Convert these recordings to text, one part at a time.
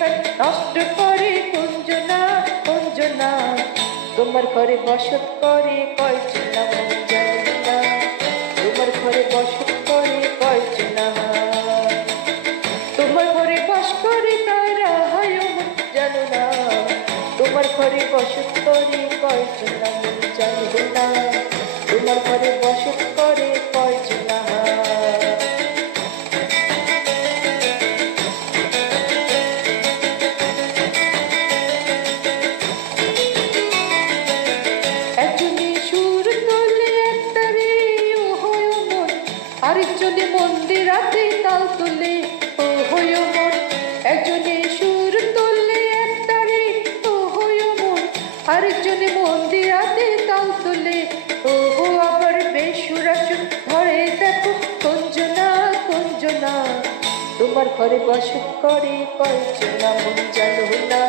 প্রাণ নষ্ট করে কুঞ্জনা কুঞ্জনা। তোমার ঘরে বসত করে কয়জনা মন জানে না, তোমার ঘরে বসত করে কয়জনা। তোমার ঘরে বাস করে তারা হয় মন জানো না, তোমার ঘরে বসত করে কয়জনা মন জানো না, তোমার ঘরে বসত করে কয়জনা। আরেকজনে মন্দিরাতে তাল তুলে ও হয় মন, একজনে সুর তুললে একটারে ও হয় মন, আরেকজনে মন্দিরাতে তাল তুলে ও হো আবার বেসুরাসুর ধরে দেখো কুঞ্জনা কুঞ্জনা। তোমার ঘরে বসত করে কয়জনা মন জানো না,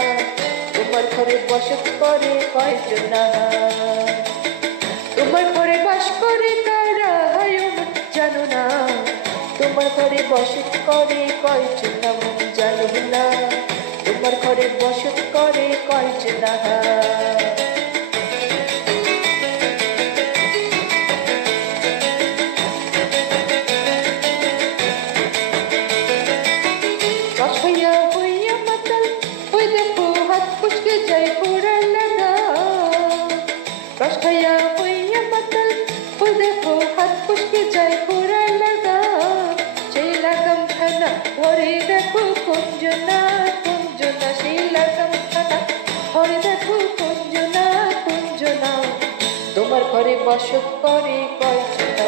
তোমার ঘরে বসত করে কয়জনা। তোমার ঘরে বাস করে তারা হয় মন জানো না, তোমার ঘরে বসত করে কয়জনা মন জানো না, তোমার ঘরে বসত করে কয়জনা। রস হইয়া হইয়া মাতাল ওই দেখো হাত পুচকে যাই পোড়া লাগা, রস খাইয়া হইয়া মাতাল ওই দেখো হাত পুচকে যাই পোড়া লাগা। সেই লাগাম খানা ঘরে দেখো কুঞ্জনা কুঞ্জনা, সেই লাগাম খানা ঘরে দেখো কুঞ্জনা কুঞ্জনা। তোমার ঘরে বসত করে কয়জনা